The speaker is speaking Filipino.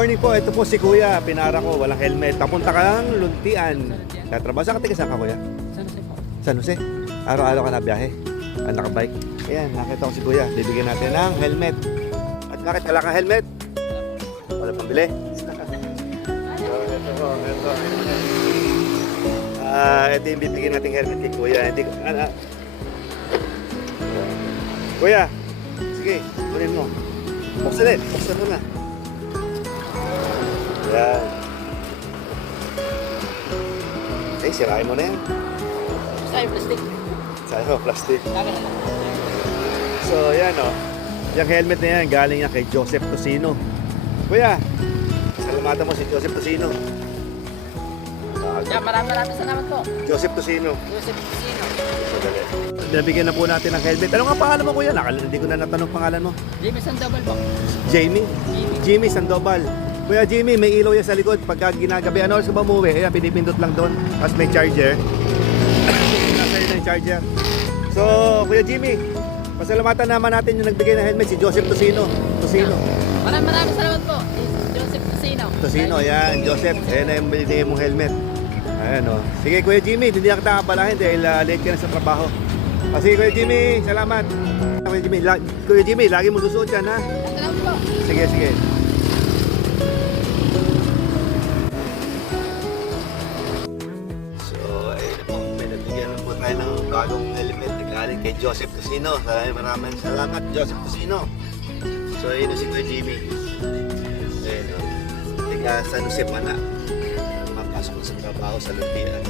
morning po. Ito po si Kuya. Pinara ko, walang helmet. Papunta kang Luntian. Tatrabaho. Saan ka tiga? Saan ka, Kuya? San Jose po. San Jose. Araw-araw ka na biyahe. Nakabike. Ayan, nakita ko si Kuya. Bibigyan natin ng helmet. At bakit wala kang helmet? Wala pambili. Ito yung bibigyan nating helmet kay Kuya. Hindi ko... Kuya, sige, kunin mo. Buksan din. Buksan mo na. Yan. Eh, sirain mo na yan. Sa'yo, plastic. Sa'yo, plastic. Lagi na lang. So, yan o. Yung helmet na yan, galing yan kay Joseph Tocino. Kuya, salamatan mo si Joseph Tocino. Yeah, maraming salamat po. Joseph Tocino. Joseph Sino. Sadali. Nabigyan na po natin ng helmet. Ano nga pangalan mo, Kuya? Hindi ko na natanong pangalan mo. Jimmy Sandoval po. Jamie? Jimmy. Jimmy Sandoval. Kuya Jimmy, may ilaw yan sa likod. Pagka ginagabi, ano oras ka ba umuwi? Ayan, pinipindot lang doon. Tapos may charger. Nasa yun yung charger. So, Kuya Jimmy, pasalamatan naman natin yung nagbigay ng helmet, si Joseph Tocino. Tocino. Maraming salamat po. Joseph Sino. Tocino, yan. Joseph, ayan na yung binigay mong helmet. Ayan o. Sige, Kuya Jimmy, hindi na kita kabalahin dahil late ka na sa trabaho. Sige, Kuya Jimmy, salamat. Kuya Jimmy, lagi mo susuot yan, ha? Salamat po. Sige, sige. So, ayun na po. May nabigyan na po tayo ng bagong helmet na galing kay Joseph Tocino. Maraming salamat, Joseph Tocino. So, ayun na si Kuya Jimmy. Ayun o. Tiga San Jose Mana. Mapasok na sa trabaho sa Luntian.